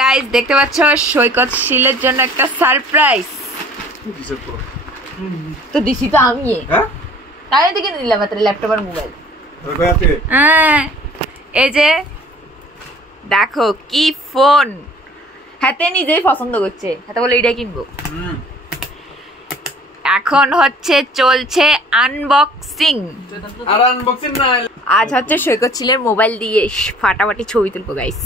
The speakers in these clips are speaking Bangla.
গাইস দেখতে পাচ্ছ সৈকত শিলের জন্য একটা সারপ্রাইজ। তো দিছি তো আমি, হ্যাঁ তাই দেখে নিলাম মাত্র ল্যাপটপ আর মোবাইল। হ্যাঁ এই যে দেখো কি ফোন, হাতে নিজেই পছন্দ করছে, হাতে বলে এটা কিনবো। এখন হচ্ছে চলছে আনবক্সিং। আর আনবক্সিং না, আজ হচ্ছে সৈকত শিলের মোবাইল দিয়ে ফাটাফাটি ছবি তুলবো গাইস।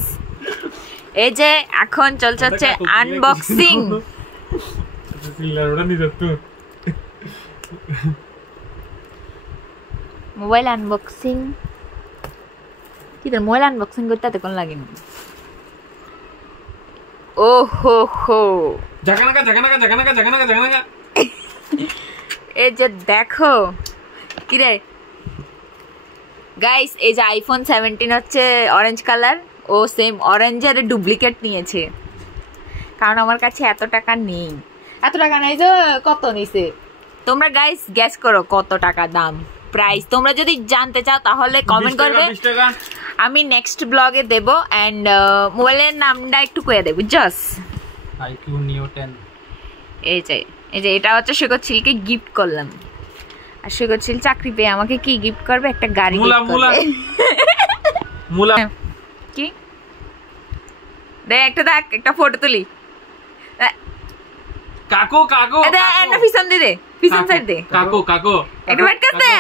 এই যে এখন চলছে হচ্ছে আনবক্সিং। মোবাইল আনবক্সিং কি তোর মোবাইল আনবক্সিং করতে এত কোন লাগেনি। ও হো হো জাগানাগা জাগানাগা জাগানাগা জাগানাগা জাগানাগা। এই যে দেখো কি রে গাইস, এই যে আইফোন 17 হচ্ছে অরেঞ্জ কালার, ও সেম অরেঞ্জের ডুপ্লিকেট নিয়েছে, কারণ আমার কাছে এত টাকা নেই। এত টাকা নেই যে কত নিছে তোমরা গাইস গ্যাস করো কত টাকা দাম প্রাইস। তোমরা যদি জানতে চাও তাহলে কমেন্ট করবে, আমি নেক্সট ব্লগে দেব। এন্ড মোবাইলের নামটা একটু কয়ে দেব জাস্ট আইকিউ নিও 10। এই যে এটা হচ্ছে সৈকত শিলকে গিফট করলাম, আর সৈকত শিল চাকরি পেয়ে আমাকে কি গিফট করবে, একটা গাড়ি গিফট করবে। মুলা কি দেখ একটা ফটো তুলি। কাকু কাকু এটা পিছন দে, পিছন সাইড দে। কাকু কাকু একটা ব্যাট করতে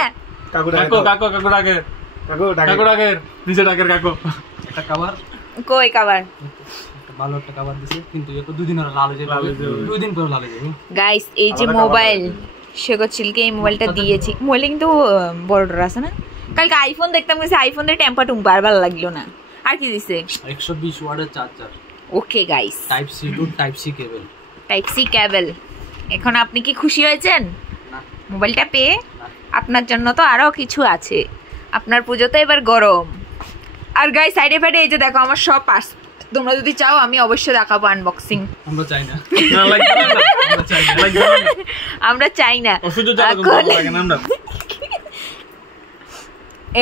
কাকু কাকু কাকু কাকু ডাকে, কাকু ডাকে নিচে ডাকের কাকু। একটা কভার কই কভার, একটা ভালো একটা কভার দিছে, কিন্তু এত দুই দিন আর লাল হয়ে যাবে, দুই দিন পরে লাল হয়ে যাবে। গাইস এই যে মোবাইল সৈকত শিলকে এই মোবাইলটা দিয়েছি। মোবাইল কিন্তু বড়টার আছে না, কালকে আইফোন দেখতাম গেছে, আইফোন দিয়ে টেম্পা টুম্পা আর ভালো লাগলো না। আর কি দিছে 120 ওয়াটের charger. Okay guys, type C to type C cable, type C cable. এখন আপনি কি খুশি হয়েছেন মোবাইলটা পেয়ে? আপনার জন্য তো আরো কিছু আছে, আপনার পুজো তো এবার গরম। আর গাইস সাইডে ফাইডে এই যে দেখো আমার সব পার্স, তোমরা যদি চাও আমি অবশ্যই দেখাবো আনবক্সিং। আমরা চাই না, আমরা চাই না, আমরা চাই না।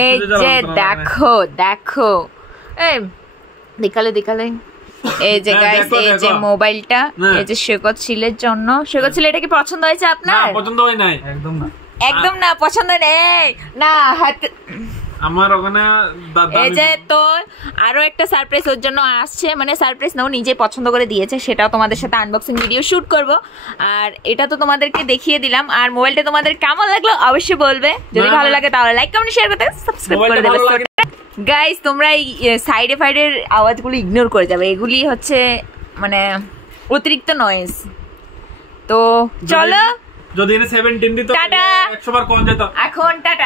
এই যে দেখো দেখো, এই দেখালে এই যে গাইস এই যে মোবাইলটা, এই যে সৈকত শিলের জন্য। সৈকত শিল এটা কি পছন্দ হয়েছে আপনার? না পছন্দ হয় নাই, একদম না, একদম না পছন্দ নেই না। হাতে আমার ওখানে এই যে তো আরো একটা সারপ্রাইজ ওর জন্য আসছে, মানে সারপ্রাইজ নাও নিজে পছন্দ করে দিয়েছে, সেটাও তোমাদের সাথে আনবক্সিং ভিডিও শুট করব। আর এটা তো তোমাদেরকে দেখিয়ে দিলাম। আর মোবাইলটা তোমাদের কেমন লাগলো অবশ্যই বলবে, যদি ভালো লাগে তাহলে লাইক কমেন্ট শেয়ার করতে সাবস্ক্রাইব করে দেবে। গাইস তোমরা এই সাইডে ফাইডের আওয়াজগুলো ইগনোর করে যাবে, এগুলি হচ্ছে মানে অতিরিক্ত নয়েজ। তো চলো, যদি 17 দিত 100 বার কম যেত। এখন টাটা।